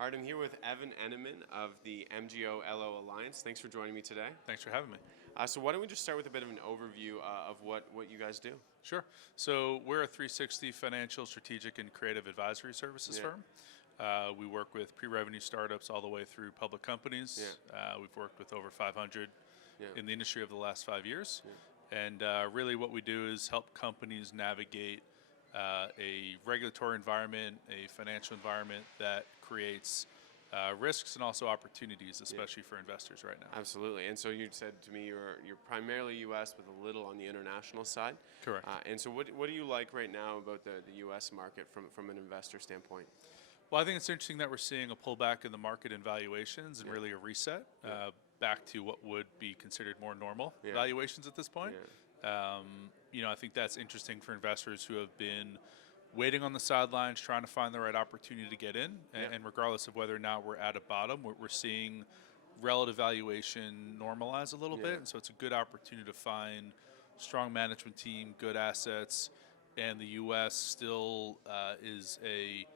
All right, I'm here with Eneman of the MGO-ELLO Alliance. Thanks for joining me today. Thanks for having me. So why don't we just start with a bit of an overview of what you guys do? Sure. So we're a 360 financial, strategic, and creative advisory services firm. We work with pre-revenue startups all the way through public companies. We've worked with over 500 in the industry over the last 5 years. And really what we do is help companies navigate a regulatory environment, a financial environment that creates risks and also opportunities, especially for investors right now. Absolutely. And so you said to me you're primarily U.S. with a little on the international side. Correct. And so what do you like right now about the U.S. market from an investor standpoint? Well, I think it's interesting that we're seeing a pullback in the market and valuations and really a reset back to what would be considered more normal valuations at this point. I think that's interesting for investors who have been waiting on the sidelines, trying to find the right opportunity to get in. And regardless of whether or not we're at a bottom, we're seeing relative valuation normalize a little bit. And so it's a good opportunity to find strong management team, good assets. And the U.S. still is a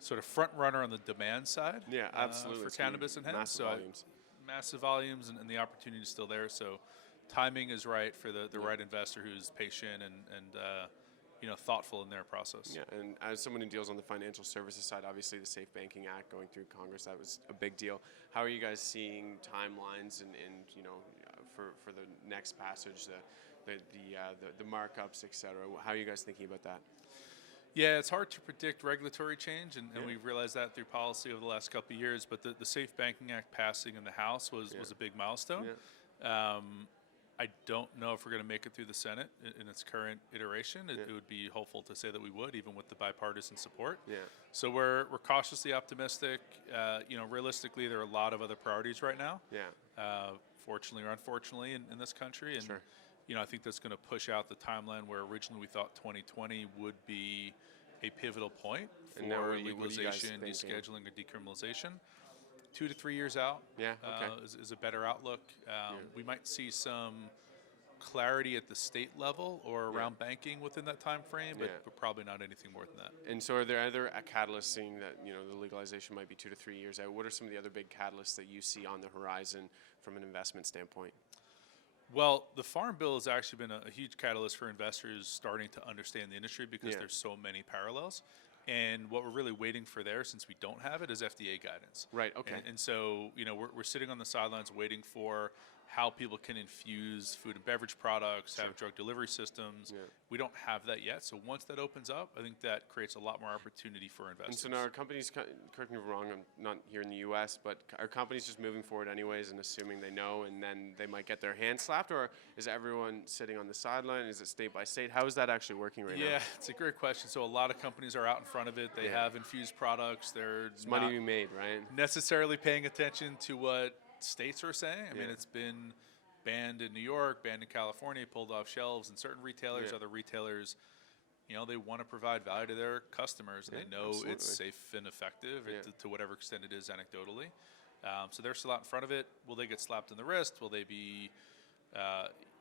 sort of front runner on the demand side. Yeah, absolutely. For cannabis and hemp. Massive volumes. Massive volumes, and the opportunity is still there. So timing is right for the right investor who's patient and thoughtful in their process. Yeah, and as someone who deals on the financial services side, obviously the Safe Banking Act going through Congress, that was a big deal. How are you guys seeing timelines and for the next passage, the markups, et cetera? How are you guys thinking about that? Yeah, it's hard to predict regulatory change, and we've realized that through policy over the last couple of years. But the Safe Banking Act passing in the House was a big milestone. I don't know if we're going to make it through the Senate in its current iteration. It would be hopeful to say that we would, even with the bipartisan support. So we're cautiously optimistic. Realistically, there are a lot of other priorities right now. Fortunately or unfortunately, in this country, and I think that's going to push out the timeline where originally we thought 2020 would be a pivotal point for legalization, descheduling, or decriminalization. 2 to 3 years out is a better outlook. We might see some clarity at the state level or around banking within that time frame, but probably not anything more than that. And so are there other catalysts, seeing that the legalization might be 2 to 3 years out? What are some of the other big catalysts that you see on the horizon from an investment standpoint? Well, the Farm Bill has actually been a huge catalyst for investors starting to understand the industry because there's so many parallels. And what we're really waiting for there, since we don't have it, is FDA guidance. Right, okay. And so, we're sitting on the sidelines waiting for how people can infuse food and beverage products, have drug delivery systems. We don't have that yet. So once that opens up, I think that creates a lot more opportunity for investors. And so now are companies, correct me if I'm wrong, I'm not here in the U.S., but are companies just moving forward anyways and assuming they know and then they might get their hands slapped? Or is everyone sitting on the sideline? Is it state by state? How is that actually working right now? Yeah, it's a great question. So a lot of companies are out in front of it. They have infused products. There's money to be made, right? Necessarily paying attention to what states are saying. I mean, it's been banned in New York, banned in California, pulled off shelves, and certain retailers, other retailers, they want to provide value to their customers, and they know it's safe and effective to whatever extent it is anecdotally. So they're still out in front of it. Will they get slapped in the wrist? Will they be,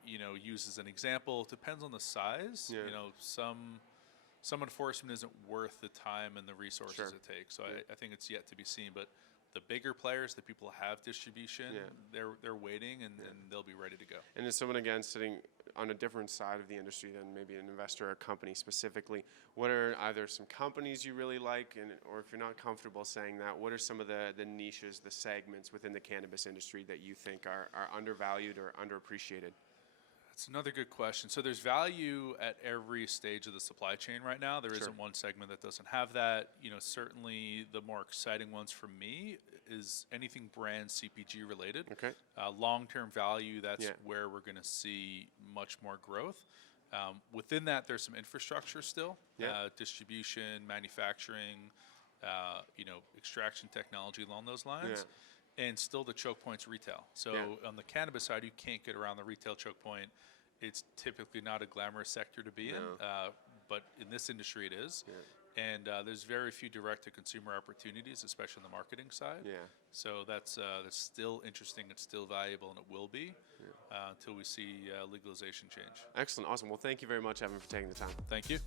used as an example? It depends on the size. Some enforcement isn't worth the time and the resources it takes. So I think it's yet to be seen. But the bigger players, the people who have distribution, they're waiting and they'll be ready to go. And as someone, again, sitting on a different side of the industry than maybe an investor or a company specifically, what are either some companies you really like, or if you're not comfortable saying that, what are some of the niches, the segments within the cannabis industry that you think are undervalued or underappreciated? That's another good question. So there's value at every stage of the supply chain right now. There isn't one segment that doesn't have that. Certainly the more exciting ones for me is anything brand CPG related. Long-term value, that's where we're going to see much more growth. Within that, there's some infrastructure still, distribution, manufacturing, extraction technology along those lines. And still the choke point's retail. So on the cannabis side, you can't get around the retail choke point. It's typically not a glamorous sector to be in, but in this industry it is. And there's very few direct-to-consumer opportunities, especially on the marketing side. So that's still interesting, it's still valuable, and it will be until we see legalization change. Excellent, awesome. Well, thank you very much, Evan, for taking the time. Thank you.